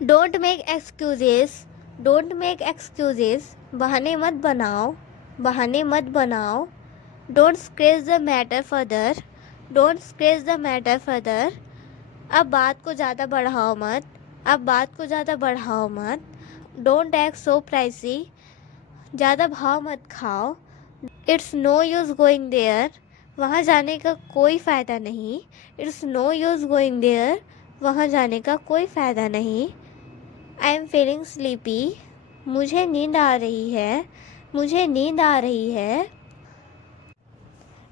Don't make excuses, don't make excuses, बहाने मत बनाओ, बहाने मत बनाओ। Don't scratch the matter further, don't scratch the matter further, अब बात को ज़्यादा बढ़ाओ मत, अब बात को ज़्यादा बढ़ाओ मत। डोंट एक्ट सो प्राइसी, ज़्यादा भाव मत खाओ। It's no use going there, वहाँ जाने का कोई फ़ायदा नहीं। It's no use going there, वहाँ जाने का कोई फ़ायदा नहीं। आई एम फीलिंग स्लीपी, मुझे नींद आ रही है, मुझे नींद आ रही है।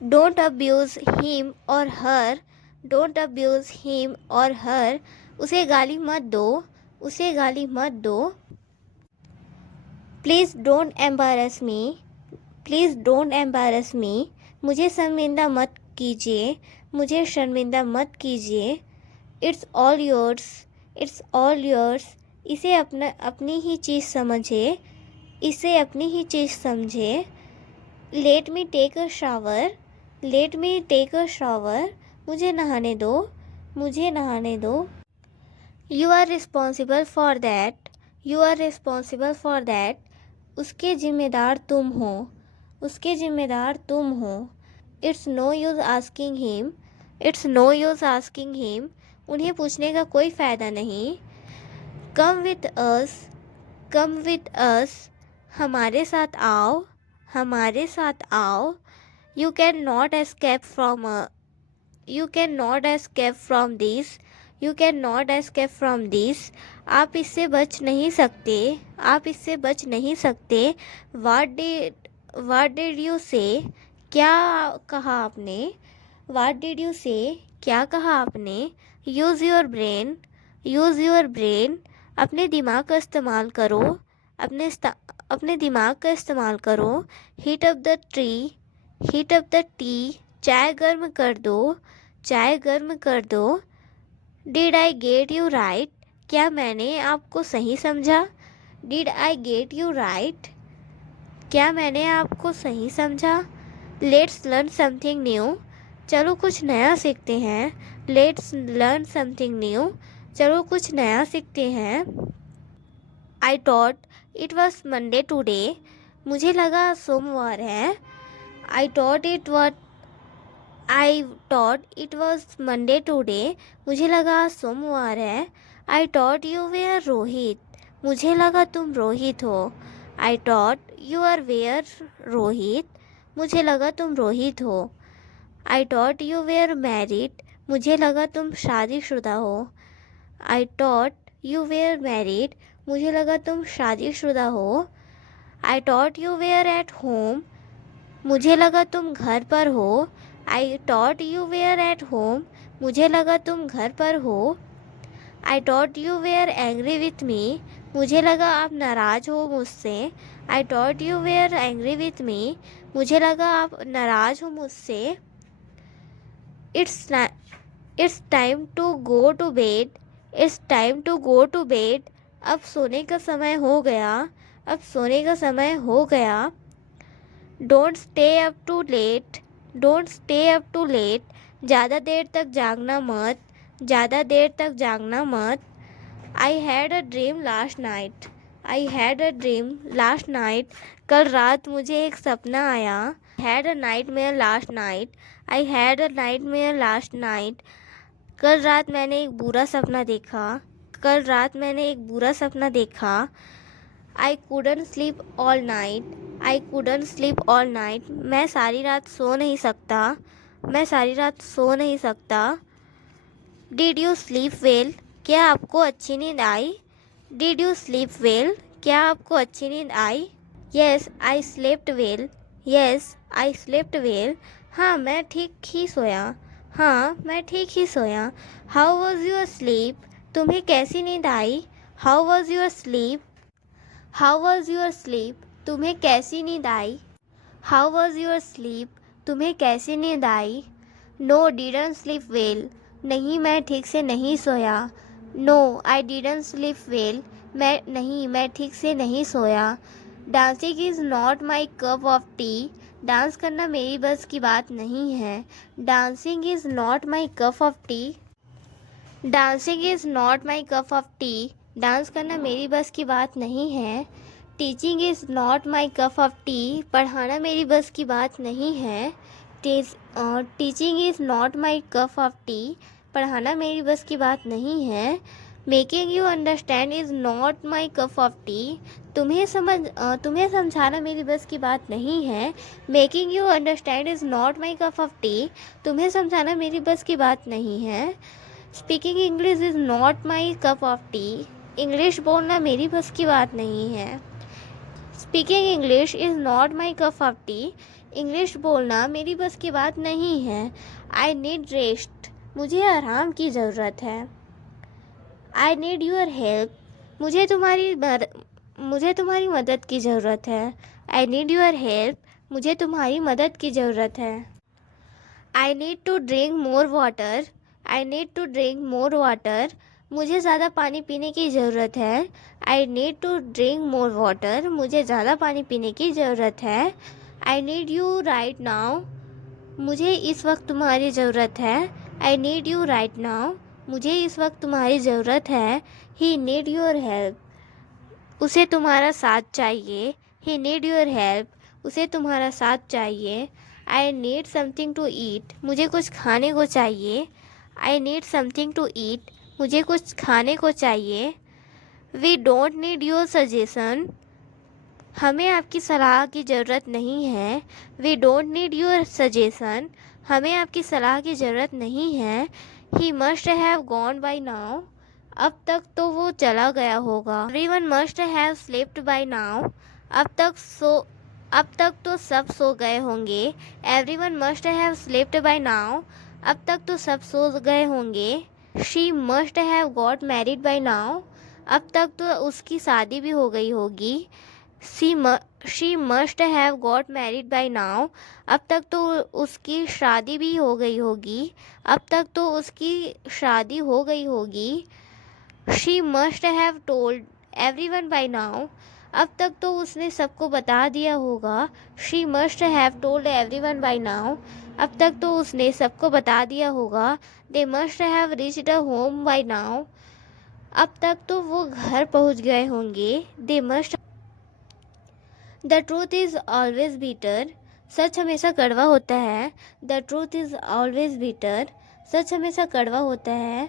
डोंट अब्यूज़ हिम और हर, डोंट अब्यूज़ हिम और हर, उसे गाली मत दो, उसे गाली मत दो। Please don't embarrass me, please don't embarrass me, मुझे शर्मिंदा मत कीजिए, मुझे शर्मिंदा मत कीजिए। It's all yours, it's all yours, इसे अपनी ही चीज़ समझे, इसे अपनी ही चीज़ समझे। Let me take a shower, let me take a shower, मुझे नहाने दो, मुझे नहाने दो। You are responsible for that, you are responsible for that, उसके ज़िम्मेदार तुम हो, उसके ज़िम्मेदार तुम हो। It's no use asking him, it's no use asking him, उन्हें पूछने का कोई फ़ायदा नहीं। Come with us, come with us, हमारे साथ आओ, हमारे साथ आओ। You can not escape from you can not escape from this, you can not escape from this, आप इससे बच नहीं सकते, आप इससे बच नहीं सकते। वाट डिड यू से, क्या कहा आपने, वाट डिड यू से, क्या कहा आपने। Use your brain, use your brain, अपने दिमाग का इस्तेमाल करो, अपने दिमाग का इस्तेमाल करो। Heat up the tree, heat up the T, चाय गर्म कर दो, चाय गर्म कर दो। Did I get you right, क्या मैंने आपको सही समझा। Did I get you right, क्या मैंने आपको सही समझा। लेट्स लर्न समथिंग न्यू, चलो कुछ नया सीखते हैं। लेट्स लर्न समथिंग न्यू, चलो कुछ नया सीखते हैं। I thought it was Monday today, मुझे लगा सोमवार है। I thought it what I thought it was Monday today, मुझे लगा सोमवार है। I thought you were Rohit, मुझे लगा तुम रोहित हो। I thought you are were Rohit, मुझे लगा तुम रोहित हो। I thought you were married, मुझे लगा तुम शादीशुदा हो। I thought you were married, मुझे लगा तुम शादीशुदा हो। I thought you were at home, मुझे लगा तुम घर पर हो। I thought you were at home, मुझे लगा तुम घर पर हो। I thought you were angry with me, मुझे लगा आप नाराज़ हो मुझसे। I thought you were angry with me, मुझे लगा आप नाराज़ हो मुझसे। It's time to go to bed, it's time to go to bed, अब सोने का समय हो गया, अब सोने का समय हो गया। Don't stay up too late, don't stay up too late, ज़्यादा देर तक जागना मत, ज़्यादा देर तक जागना मत। I had a dream last night, I had a dream last night, कल रात मुझे एक सपना आया। Had a night mayor last night, I had a night mayor last night, कल रात मैंने एक बुरा सपना देखा, कल रात मैंने एक बुरा सपना देखा। आई कूडन स्लीप ऑल नाइट, आई कूडन स्लीप ऑल नाइट, मैं सारी रात सो नहीं सकता, मैं सारी रात सो नहीं सकता। डिड यू स्लीप वेल, क्या आपको अच्छी नींद आई। डिड यू स्लीप वेल, क्या आपको अच्छी नींद आई। Yes I slept well, yes I slept well, हाँ मैं ठीक ही सोया, हाँ मैं ठीक ही सोया। हाउ वॉज योर स्लीप, तुम्हें कैसी नींद आई। How was your sleep, how was your sleep, तुम्हें कैसी नींद आई। हाउ वॉज योर स्लीप, तुम्हें कैसी नींद आई। नो डिडंट स्लीप वेल, नहीं मैं ठीक से नहीं सोया। No I didn't sleep well, मैं ठीक से नहीं सोया। Dancing is not my cup of tea, dance करना मेरी बस की बात नहीं है। Dancing is not my cup of tea, dancing is not my cup of tea, dance करना मेरी बस की बात नहीं है। Teaching is not my cup of tea. पढ़ाना मेरी बस की बात नहीं है। Teaching is not my cup of tea. पढ़ाना मेरी बस की बात नहीं है। Making you understand is not my cup of T. तुम्हें समझाना मेरी बस की बात नहीं है। Making you understand is not my cup of T. तुम्हें समझाना मेरी बस की बात नहीं है। Speaking English is not my cup of T. English बोलना मेरी बस की बात नहीं है। Speaking English is not my cup of T. English बोलना मेरी बस की बात नहीं है। I need rest. मुझे आराम की ज़रूरत है। I need your help. मुझे तुम्हारी मदद की ज़रूरत है। I need your help. मुझे तुम्हारी मदद की ज़रूरत है। I need to drink more water. I need to drink more water. मुझे ज़्यादा पानी पीने की ज़रूरत है। I need to drink more water. मुझे ज़्यादा पानी पीने की ज़रूरत है। I need you right now. मुझे इस वक्त तुम्हारी ज़रूरत है। I need you right now. मुझे इस वक्त तुम्हारी ज़रूरत है। He need your help. उसे तुम्हारा साथ चाहिए। He need your help. उसे तुम्हारा साथ चाहिए। I need something to eat. मुझे कुछ खाने को चाहिए। I need something to eat. मुझे कुछ खाने को चाहिए। We don't need your suggestion. हमें आपकी सलाह की ज़रूरत नहीं है। We don't need your suggestion. हमें आपकी सलाह की ज़रूरत नहीं है। He must have gone by now. अब तक तो वो चला गया होगा। Everyone must have slept by now. अब तक तो सब सो गए होंगे। Everyone must have slept by now. अब तक तो सब सो गए होंगे। She must have got married by now. अब तक तो उसकी शादी भी हो गई होगी। She must have got married by now. अब तक तो उसकी शादी भी हो गई होगी। अब तक तो उसकी शादी हो गई होगी। She must have told everyone by now. अब तक तो उसने सबको बता दिया होगा। She must have told everyone by now. अब तक तो उसने सबको बता दिया होगा। They must have reached a home by now. अब तक तो वो घर पहुंच गए होंगे। They must. The truth is always bitter. सच हमेशा कड़वा होता है। The truth is always bitter. सच हमेशा कड़वा होता है।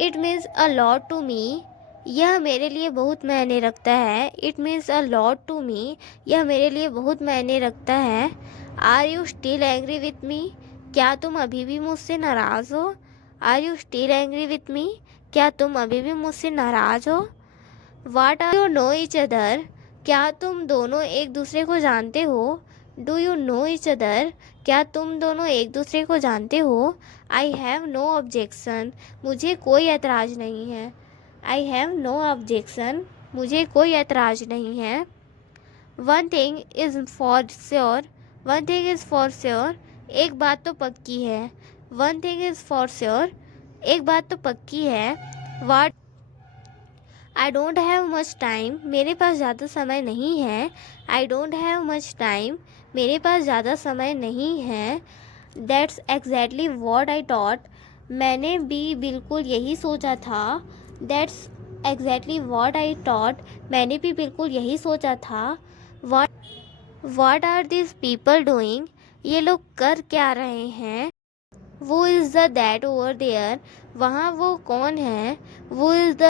It means a lot to me. यह मेरे लिए बहुत मायने रखता है। It means a lot to me. यह मेरे लिए बहुत मायने रखता है। Are you still angry with me. क्या तुम अभी भी मुझसे नाराज़ हो। Are you still angry with me. क्या तुम अभी भी मुझसे नाराज़ हो। What are you know each other. क्या तुम दोनों एक दूसरे को जानते हो। Do you know each other. क्या तुम दोनों एक दूसरे को जानते हो। I have no objection. मुझे कोई एतराज़ नहीं है। I have no objection. मुझे कोई एतराज़ नहीं है। One thing is for sure. One thing is for sure. एक बात तो पक्की है। One thing is for sure. एक बात तो पक्की है। What I don't have much time. मेरे पास ज़्यादा समय नहीं है। I don't have much time. मेरे पास ज़्यादा समय नहीं है। That's exactly what I thought. मैंने भी बिल्कुल यही सोचा था। That's exactly what I thought. मैंने भी बिल्कुल यही सोचा था। What are this people doing. ये लोग कर क्या रहे हैं। Who is the that over there. वहाँ वो कौन है। वो इज़ द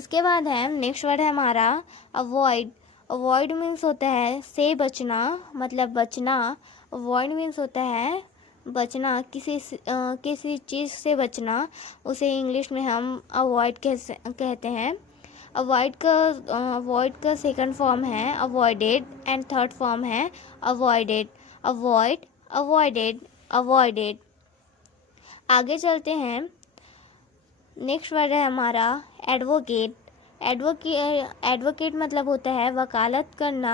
उसके बाद है नेक्स्ट वर्ड है हमारा अवॉइड। अवॉइड मीन्स होता है से बचना, मतलब बचना। अवॉइड मीन्स होता है बचना, किसी चीज़ से बचना। उसे इंग्लिश में हम अवॉइड कहते हैं। अवॉइड का सेकंड फॉर्म है अवॉइडेड एंड थर्ड फॉर्म है अवॉइडेड। Avoid, avoided, avoided. आगे चलते हैं। नेक्स्ट वर्ड है हमारा एडवोकेट। एडवोकेट मतलब होता है वकालत करना।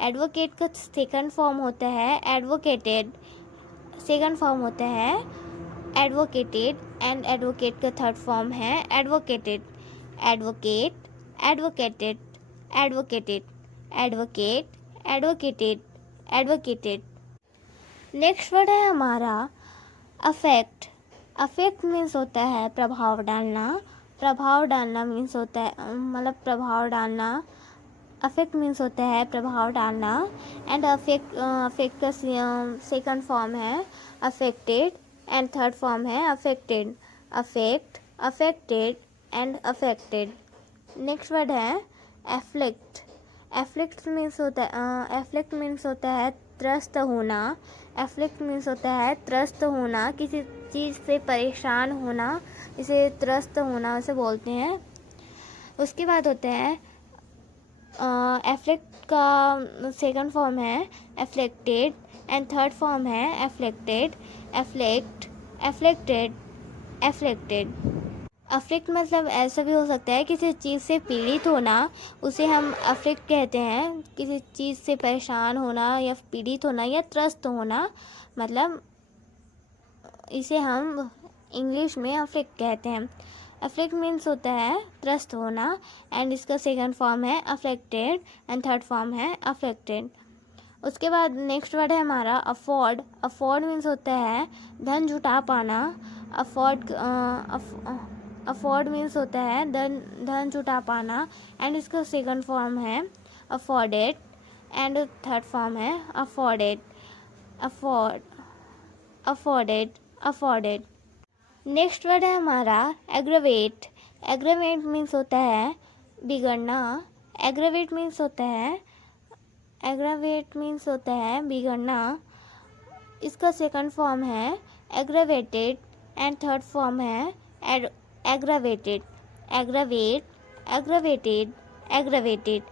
एडवोकेट का सेकंड फॉर्म होता है एडवोकेटेड। सेकंड फॉर्म होता है एडवोकेटेड एंड एडवोकेट का थर्ड फॉर्म है advocated. Advocate, advocated, advocated, advocate, advocated, advocated. Next word है हमारा अफेक्ट। अफेक्ट मीन्स होता है प्रभाव डालना। प्रभाव डालना मीन्स होता है मतलब प्रभाव डालना। अफेक्ट मीन्स होता है प्रभाव डालना एंड अफेक्ट का सेकंड फॉर्म है अफेक्टेड एंड थर्ड फॉर्म है affected. Affect, affected and affected. Next word है एफ्लिक्ट। एफ्लिक्ट मीन्स होता है त्रस्त होना। एफ्लिक्ट मीन्स होता है त्रस्त होना, किसी चीज़ से परेशान होना, इसे त्रस्त होना उसे बोलते हैं। उसके बाद होते हैं एफ्लिक्ट का सेकंड फॉर्म है एफ्लेक्टेड एंड थर्ड फॉर्म है एफ्लेक्टेड। एफ्लेक्ट, afflicted, afflicted. अफ्लिक्ट मतलब ऐसा भी हो सकता है किसी चीज़ से पीड़ित होना, उसे हम अफ्लिक्ट कहते हैं। किसी चीज़ से परेशान होना या पीड़ित होना या त्रस्त होना, मतलब इसे हम इंग्लिश में अफ्लिक्ट कहते हैं। अफ्लिक्ट मीन्स होता है त्रस्त होना एंड इसका सेकंड फॉर्म है अफ्लेक्टेड एंड थर्ड फॉर्म है अफ्लेक्टेड। उसके बाद नेक्स्ट वर्ड है हमारा अफोर्ड। अफोर्ड मीन्स होता है धन जुटा पाना। अफोर्ड मीन्स होता है धन जुटा पाना एंड इसका सेकंड फॉर्म है अफोर्डेड एंड थर्ड फॉर्म है afforded. Afforded, afforded. Next word है हमारा एग्रवेट। एग्रवेट मीन्स होता है बिगड़ना। एग्रवेट मीन्स होता है बिगड़ना। इसका सेकंड फॉर्म है एग्रवेटेड एंड थर्ड फॉर्म है एग्रवेटेड। Aggravate, aggravated, aggravated.